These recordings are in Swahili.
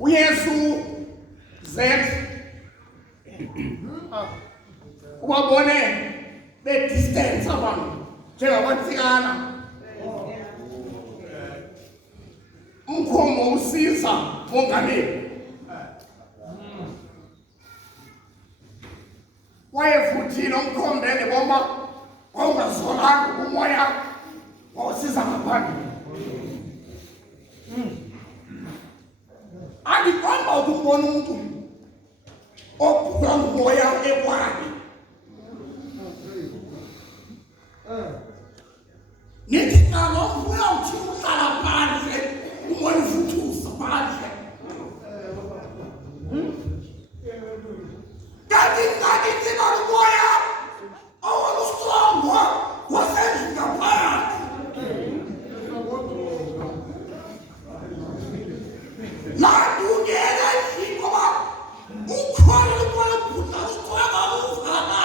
uYesu Z ubabone be-distance abantu njengabantsikana umkhomo usiza mongameli waye futhi nomkhombele bomba wawungazolanga umoya wawusiza ngaphambili andiqonda ukubona umuntu ophulwa ngumoya ekwakhe nithi ngalomvuya uthi uhlala phandle umoya uvuthuza phandle kanti ngathi thina umoya owolustrongwa wasendlini ngaphakathi landungela endlini ngoba ukhona umoya obhudla ustrongwa uvama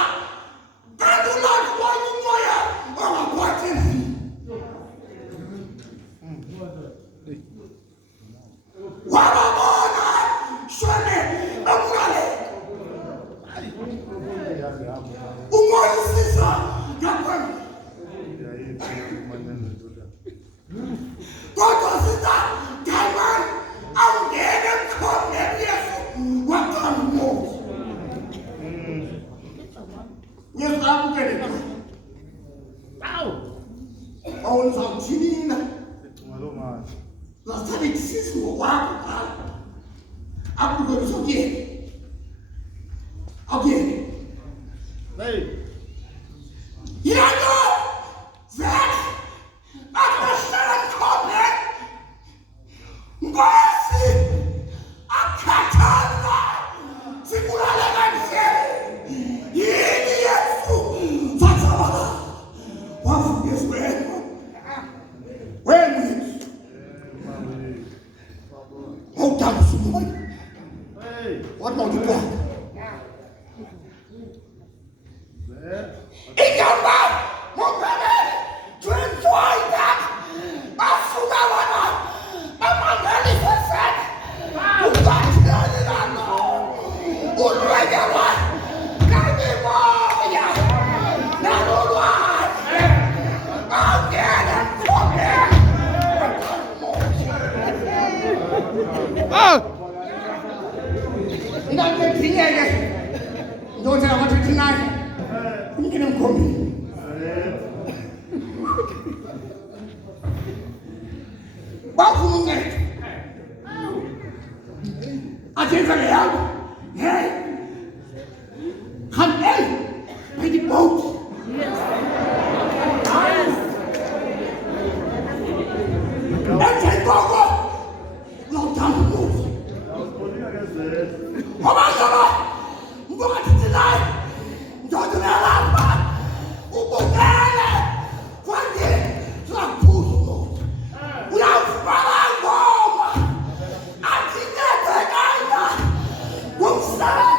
kanti ulandubona umoya ongaphathi endlini wababona shone akulale umoya usiza ngaphambili kodwa sitha Taiwan awungene emkhondweni Yesu waqala umoya Yesu akukele awuzawuthina zasithatha isisi ngokwakho qala akukholisa kuyena akuyena yako zek akashara khona Nkosi akhathaza sikulala kanje yini Yesu Sabatha wafundisa wena awuthanda umoya what about you igamba mobele twenty that asuka wana amangeli sesana ukathele lana ulwegela kami moya nalolwa awungena khona ngabe thiyeke ndothela ngathi thina ngine mkhombi bafuna ajenza leyawo hey come in by the boat nKosi lawuthanda umoya abazala ngoba thina ndodolelapha ubukele kwanje sakuphuzo uyafumana ngoma athi nethekana ngomsana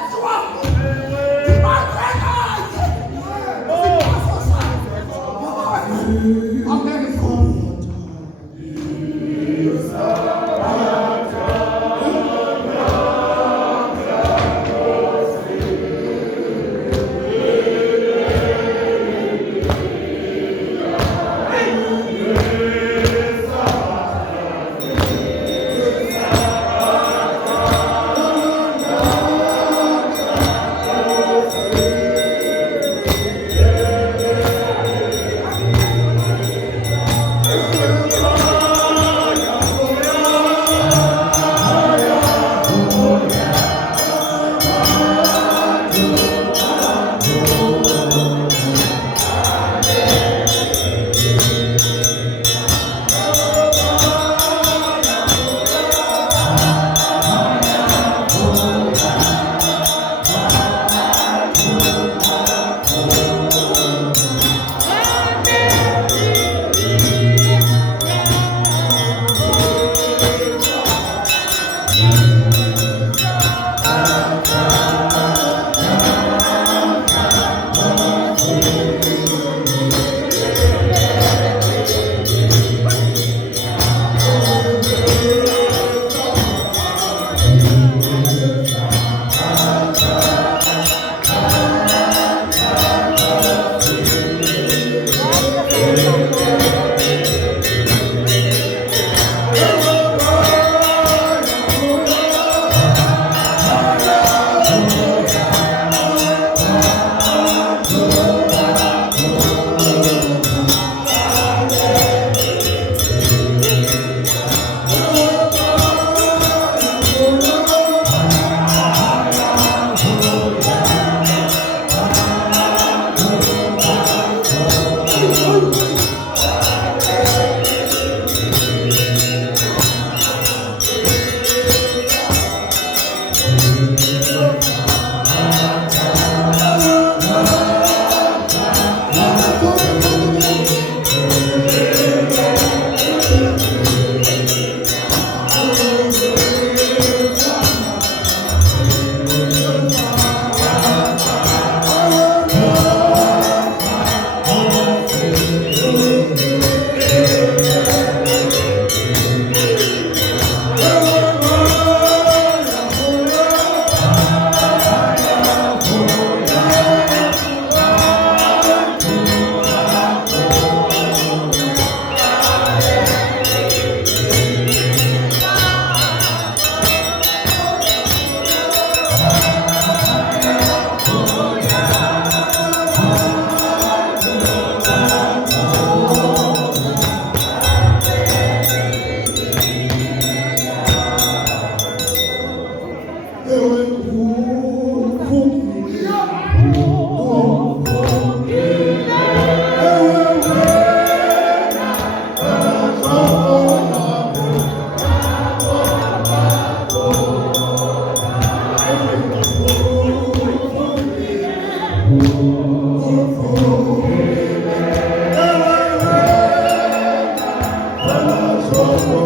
yaKho